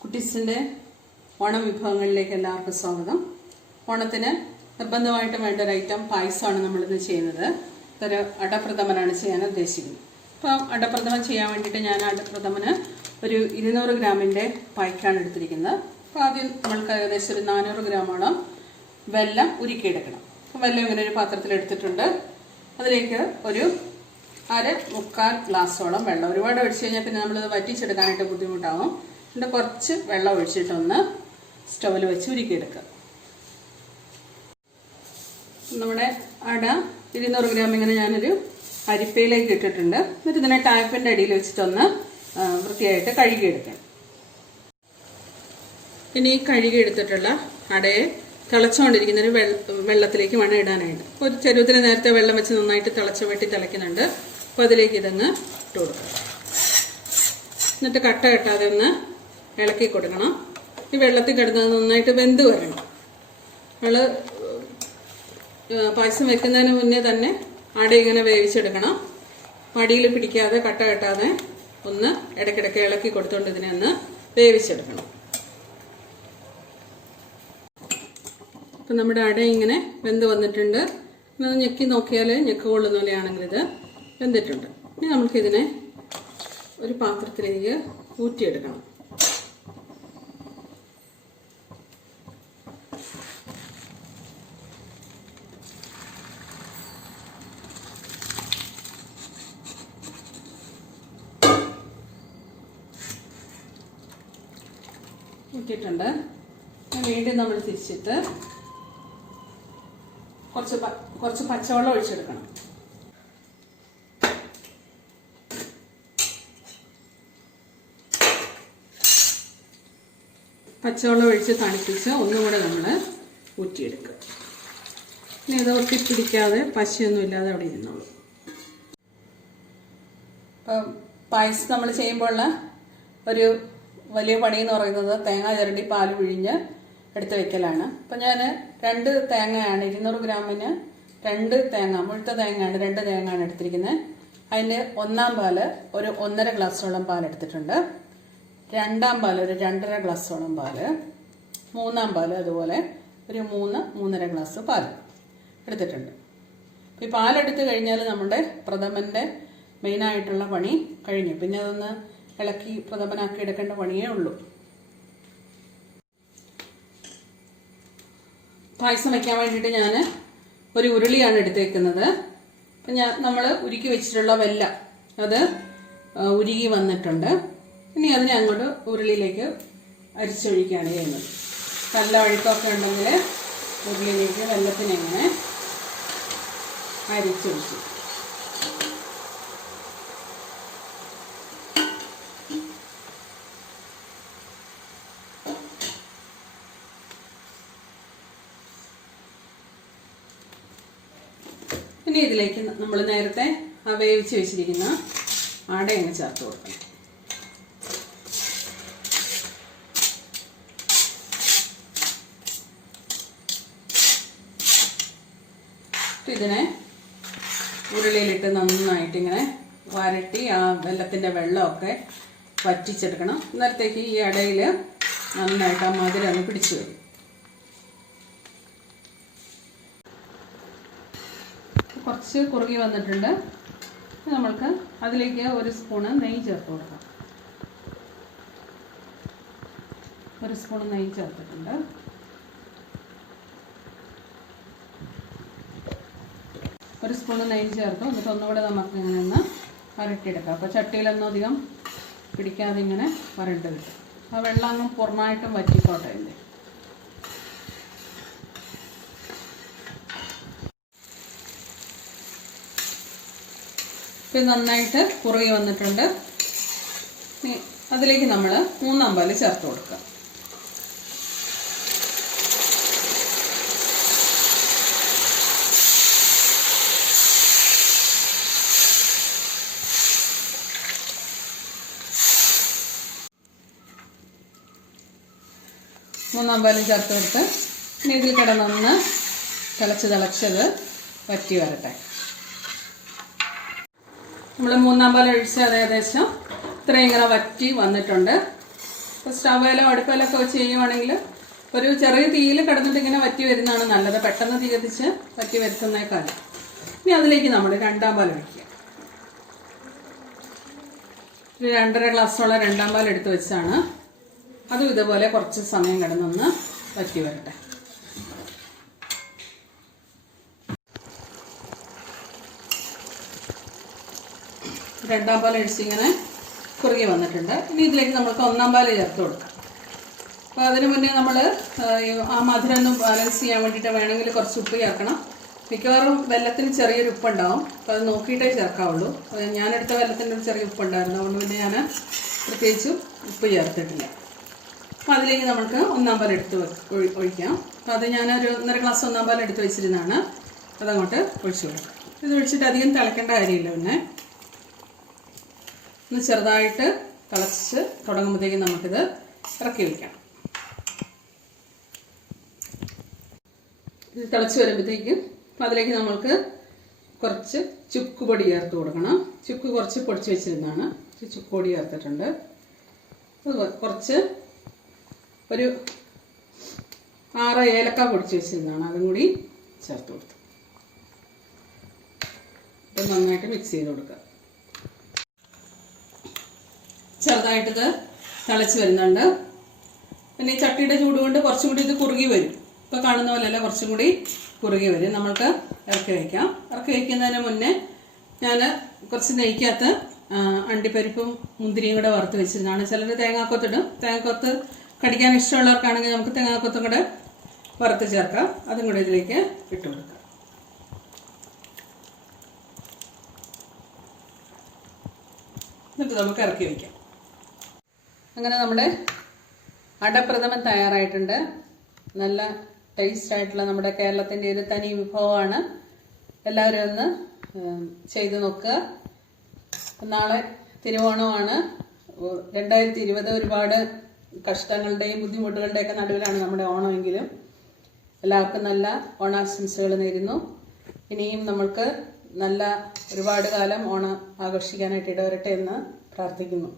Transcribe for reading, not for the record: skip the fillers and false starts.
കുട്ടീസിൻ്റെ ഓണം വിഭവങ്ങളിലേക്ക് എല്ലാവർക്കും സ്വാഗതം. ഓണത്തിന് നിർബന്ധമായിട്ടും വേണ്ട ഒരു ഐറ്റം പായസമാണ് നമ്മളിന്ന് ചെയ്യുന്നത്. ഇതൊരു അടപ്രഥമനാണ് ചെയ്യാൻ ഉദ്ദേശിക്കുന്നത്. അപ്പം അടപ്രഥമൻ ചെയ്യാൻ വേണ്ടിയിട്ട് ഞാൻ അടപ്രഥമന് ഒരു 200 ഗ്രാമിൻ്റെ പായ്ക്കാണ് എടുത്തിരിക്കുന്നത്. അപ്പോൾ ആദ്യം നമ്മൾക്ക് ഏകദേശം ഒരു 400 ഗ്രാമോളം വെല്ലം ഉരുക്കിയെടുക്കണം. അപ്പോൾ വെല്ലം ഇങ്ങനെ ഒരു പാത്രത്തിലെടുത്തിട്ടുണ്ട്. അതിലേക്ക് ഒരു 1/4 ഗ്ലാസോളം വെള്ളം. ഒരുപാട് ഒഴിച്ച് കഴിഞ്ഞാൽ പിന്നെ നമ്മളിത് വറ്റിച്ചെടുക്കാനായിട്ട് ബുദ്ധിമുട്ടാകും. എന്നിട്ട് കുറച്ച് വെള്ളം ഒഴിച്ചിട്ടൊന്ന് സ്റ്റൗവിൽ വെച്ച് ഉരുക്കിയെടുക്കുക. നമ്മുടെ അട 200 ഗ്രാം ഇങ്ങനെ ഞാനൊരു അരിപ്പയിലേക്ക് ഇട്ടിട്ടുണ്ട്. എന്നിട്ട് ഇതിനെ ടാപ്പിൻ്റെ അടിയിൽ വെച്ചിട്ടൊന്ന് വൃത്തിയായിട്ട് കഴുകിയെടുക്കാം. പിന്നെ ഈ കഴുകിയെടുത്തിട്ടുള്ള അടയെ തിളച്ചുകൊണ്ടിരിക്കുന്ന ഒരു വെള്ളത്തിലേക്ക് വേണം ഇടാനായിട്ട്. ഒരു ചെരുവത്തിൽ നേരത്തെ വെള്ളം വെച്ച് നന്നായിട്ട് തിളയ്ക്കുന്നുണ്ട്. അപ്പോൾ അതിലേക്ക് ഇതങ്ങ് ഇട്ട് കൊടുക്കാം. എന്നിട്ട് കട്ട കെട്ടാതെ ഒന്ന് ഇളക്കി കൊടുക്കണം. ഈ വെള്ളത്തിൽ കിടന്നത് നന്നായിട്ട് വെന്ത് വരണം. നമ്മൾ പായസം വെക്കുന്നതിന് മുന്നേ തന്നെ അട ഇങ്ങനെ വേവിച്ചെടുക്കണം. മടിയിൽ പിടിക്കാതെ കട്ട കെട്ടാതെ ഒന്ന് ഇടയ്ക്കിടയ്ക്ക് ഇളക്കി കൊടുത്തുകൊണ്ട് ഇതിനെ ഒന്ന് വേവിച്ചെടുക്കണം. അപ്പം നമ്മുടെ അട ഇങ്ങനെ വെന്ത് വന്നിട്ടുണ്ട്. ഞെക്കി നോക്കിയാൽ ഞെക്ക് കൊള്ളുന്ന പോലെയാണെങ്കിൽ ഇത് വെന്തിട്ടുണ്ട്. ഇനി നമുക്കിതിനെ ഒരു പാത്രത്തിലേക്ക് ഊറ്റിയെടുക്കണം. ഊറ്റിയിട്ടുണ്ട്. വീണ്ടും നമ്മൾ തിരിച്ചിട്ട് കുറച്ച് പച്ചവെള്ളം ഒഴിച്ചെടുക്കണം. പച്ചവെള്ളം ഒഴിച്ച് തണുപ്പിച്ച് ഒന്നുകൂടെ നമ്മൾ ഊറ്റിയെടുക്കുക. ഇനി ഇത് ഒട്ടിപ്പിടിക്കാതെ പശയൊന്നും ഇല്ലാതെ അവിടെ ഇരുന്നോളൂ. ഇപ്പം പായസം നമ്മൾ ചെയ്യുമ്പോഴുള്ള ഒരു വലിയ പണി എന്ന് പറയുന്നത് തേങ്ങ ചിരണ്ടി പാല് പിഴിഞ്ഞ് എടുത്ത് വെക്കലാണ്. അപ്പം ഞാൻ 2 തേങ്ങയാണ്, 200 ഗ്രാമിന് 2 തേങ്ങ, മുഴുത്ത തേങ്ങയാണ്, 2 തേങ്ങയാണ് എടുത്തിരിക്കുന്നത്. അതിൻ്റെ 1-ാം പാല് ഒരു 1.5 ഗ്ലാസോളം പാലെടുത്തിട്ടുണ്ട്. 2-ാം പാല് ഒരു 2.5 ഗ്ലാസോളം പാല്, 3-ാം പാല് അതുപോലെ ഒരു 3-3.5 ഗ്ലാസ് പാല് എടുത്തിട്ടുണ്ട്. ഈ പാലെടുത്ത് കഴിഞ്ഞാൽ നമ്മുടെ പ്രഥമൻ്റെ മെയിനായിട്ടുള്ള പണി കഴിഞ്ഞു. പിന്നെ അതൊന്ന് ഇളക്കി പ്രഥമനാക്കി എടുക്കേണ്ട പണിയേ ഉള്ളൂ. പായസം വയ്ക്കാൻ വേണ്ടിയിട്ട് ഞാൻ ഒരു ഉരുളിയാണ് എടുത്തേക്കുന്നത്. അപ്പം നമ്മൾ ഉരുക്കി വെച്ചിട്ടുള്ള വെല്ലം അത് ഉരുകി വന്നിട്ടുണ്ട്. ഇനി അതിനെ അങ്ങോട്ട് ഉരുളിയിലേക്ക് അരിച്ചൊഴിക്കുകയാണ് ചെയ്യുന്നത്. നല്ല ഒഴുക്കൊക്കെ ഉണ്ടെങ്കിൽ ഉരുളിയിലേക്ക് വെല്ലത്തിനെ ഇങ്ങനെ അരിച്ചൊഴിച്ചു. ഇനി ഇതിലേക്ക് നമ്മൾ നേരത്തെ വേവിച്ച് വെച്ചിരിക്കുന്ന അടയങ്ങ് ചേർത്ത് കൊടുക്കണം. ഇതിനെ ഉരുളിയിലിട്ട് നന്നായിട്ട് ഇങ്ങനെ വരട്ടി ആ വെല്ലത്തിൻ്റെ വെള്ളമൊക്കെ വറ്റിച്ചെടുക്കണം. അന്നേരത്തേക്ക് ഈ അടയിൽ നന്നായിട്ട് ആ മധുരം ഒന്ന് പിടിച്ചു വരും. കുറച്ച് കുറുകി വന്നിട്ടുണ്ട്. നമ്മൾക്ക് അതിലേക്ക് 1 സ്പൂണ് നെയ്യ് ചേർത്ത് കൊടുക്കാം. 1 സ്പൂണ് നെയ്യ് ചേർത്തിട്ടുണ്ട്. ഒരു സ്പൂണ് നെയ്യ് ചേർത്ത് എന്നിട്ട് ഒന്നുകൂടെ നമുക്ക് ഇങ്ങനെ ഒന്ന് വരട്ടിയെടുക്കാം. അപ്പോൾ ചട്ടിയിലൊന്നും അധികം പിടിക്കാതെ ഇങ്ങനെ വരണ്ട് കിട്ടും. ആ വെള്ളം അങ്ങ് പൂർണ്ണമായിട്ടും വറ്റിക്കോട്ടെ. ഇതിൻ്റെ ഇപ്പം നന്നായിട്ട് കുറുകി വന്നിട്ടുണ്ട്. അതിലേക്ക് നമ്മൾ 3-ാം പാല് ചേർത്ത് കൊടുക്കുക. മൂന്നാം പാലും ചേർത്ത് കൊടുത്ത് ഇനി ഇതിൽ കിടന്നൊന്ന് തിളച്ചത് വറ്റി വരട്ടെ. നമ്മൾ മൂന്നാം പാൽ ഒഴിച്ച് അത് ഏകദേശം ഇത്രയും ഇങ്ങനെ വറ്റി വന്നിട്ടുണ്ട്. ഇപ്പോൾ സ്റ്റവേലോ അടുപ്പിലൊക്കെ വെച്ച് ചെയ്യുവാണെങ്കിൽ ഒരു ചെറിയ തീയിൽ കിടന്നിട്ട് ഇങ്ങനെ വറ്റി വരുന്നതാണ് നല്ലത്, പെട്ടെന്ന് തീ കത്തിച്ച് വറ്റി വരുത്തുന്നേക്കാളും. ഇനി അതിലേക്ക് നമ്മൾ രണ്ടാം പാൽ ഒഴിക്കുക. ഒരു 2.5 ഗ്ലാസ്സോളം രണ്ടാം പാൽ എടുത്ത് വെച്ചാണ്. അതും ഇതുപോലെ കുറച്ച് സമയം കിടന്നൊന്ന് വറ്റി വരട്ടെ. രണ്ടാം പാൽ ഒഴിച്ചിങ്ങനെ കുറുകി വന്നിട്ടുണ്ട്. ഇനി ഇതിലേക്ക് നമുക്ക് ഒന്നാം പാൽ ചേർത്ത് കൊടുക്കാം. അപ്പോൾ അതിന് മുന്നേ നമ്മൾ ആ മധുരം ഒന്ന് ബാലൻസ് ചെയ്യാൻ വേണ്ടിയിട്ട് വേണമെങ്കിൽ കുറച്ച് ഉപ്പ് ചേർക്കണം. മിക്കവാറും വെള്ളത്തിന് ചെറിയൊരു ഉപ്പുണ്ടാവും, അപ്പോൾ അത് നോക്കിയിട്ടേ ചേർക്കാവുള്ളൂ. ഞാനെടുത്ത വെള്ളത്തിൻ്റെ ഒരു ചെറിയ ഉപ്പുണ്ടായിരുന്നു, അതുകൊണ്ട് പിന്നെ ഞാൻ പ്രത്യേകിച്ചും ഉപ്പ് ചേർത്തിട്ടില്ല. അപ്പോൾ അതിലേക്ക് നമുക്ക് ഒന്നാം പാൽ എടുത്ത് ഒഴിക്കാം. അപ്പോൾ അത് ഞാനൊരു 1.5 ഗ്ലാസ് ഒന്നാം പാൽ എടുത്ത് വെച്ചിരുന്നതാണ്, അതങ്ങോട്ട് ഒഴിച്ചു കൊടുക്കാം. ഇത് ഒഴിച്ചിട്ട് അധികം തിളയ്ക്കേണ്ട കാര്യമില്ല. പിന്നെ ഒന്ന് ചെറുതായിട്ട് തിളച്ച് തുടങ്ങുമ്പോഴത്തേക്കും നമുക്കിത് ഇറക്കി വയ്ക്കാം. ഇത് തിളച്ച് വരുമ്പോഴത്തേക്കും അതിലേക്ക് നമ്മൾക്ക് കുറച്ച് ചുക്ക് പൊടി ചേർത്ത് കൊടുക്കണം. ചുക്ക് കുറച്ച് പൊടിച്ച് വെച്ചിരുന്നതാണ്, ചുക്ക് പൊടി ചേർത്തിട്ടുണ്ട്. കുറച്ച് ഒരു 6 ഏലക്ക പൊടിച്ച് വെച്ചിരുന്നതാണ്, അതും കൂടി ചേർത്ത് കൊടുത്തു. ഇത് നന്നായിട്ട് മിക്സ് ചെയ്ത് കൊടുക്കുക. ചെറുതായിട്ടിത് തിളച്ച് വരുന്നുണ്ട്. പിന്നെ ഈ ചട്ടിയുടെ ചൂട് കൊണ്ട് കുറച്ചും കൂടി ഇത് കുറുകി വരും. ഇപ്പോൾ കാണുന്ന പോലെയല്ല, കുറച്ചും കൂടി കുറുകി വരും. നമ്മൾക്ക് ഇറക്കി വയ്ക്കാം. ഇറക്കി വയ്ക്കുന്നതിന് മുന്നേ ഞാൻ കുറച്ച് നെയ്ക്കകത്ത് അണ്ടിപ്പരിപ്പും മുന്തിരിയും കൂടെ വറുത്ത് വെച്ചിരുന്നതാണ്. ചിലർ തേങ്ങാക്കൊത്തിടും. തേങ്ങാക്കൊത്ത് കടിക്കാൻ ഇഷ്ടമുള്ളവർക്കാണെങ്കിൽ നമുക്ക് തേങ്ങാക്കൊത്തും കൂടെ വറുത്ത് ചേർക്കാം. അതും കൂടെ ഇതിലേക്ക് ഇട്ട് കൊടുക്കാം. എന്നിട്ട് നമുക്ക് ഇറക്കി വയ്ക്കാം. അങ്ങനെ നമ്മുടെ അടപ്രഥമൻ തയ്യാറായിട്ടുണ്ട്. നല്ല ടേസ്റ്റ് ആയിട്ടുള്ള നമ്മുടെ കേരളത്തിൻ്റെ ഒരു തനി വിഭവമാണ്. എല്ലാവരും ഒന്ന് ചെയ്ത് നോക്കുക. നാളെ തിരുവോണമാണ്. 2020 ഒരുപാട് കഷ്ടങ്ങളുടെയും ബുദ്ധിമുട്ടുകളുടെയൊക്കെ നടുവിലാണ് നമ്മുടെ ഓണമെങ്കിലും എല്ലാവർക്കും നല്ല ഓണാശംസകൾ നേരുന്നു. ഇനിയും നമ്മൾക്ക് നല്ല ഒരുപാട് കാലം ഓണം ആഘോഷിക്കാനായിട്ട് ഇടവരട്ടെ എന്ന് പ്രാർത്ഥിക്കുന്നു.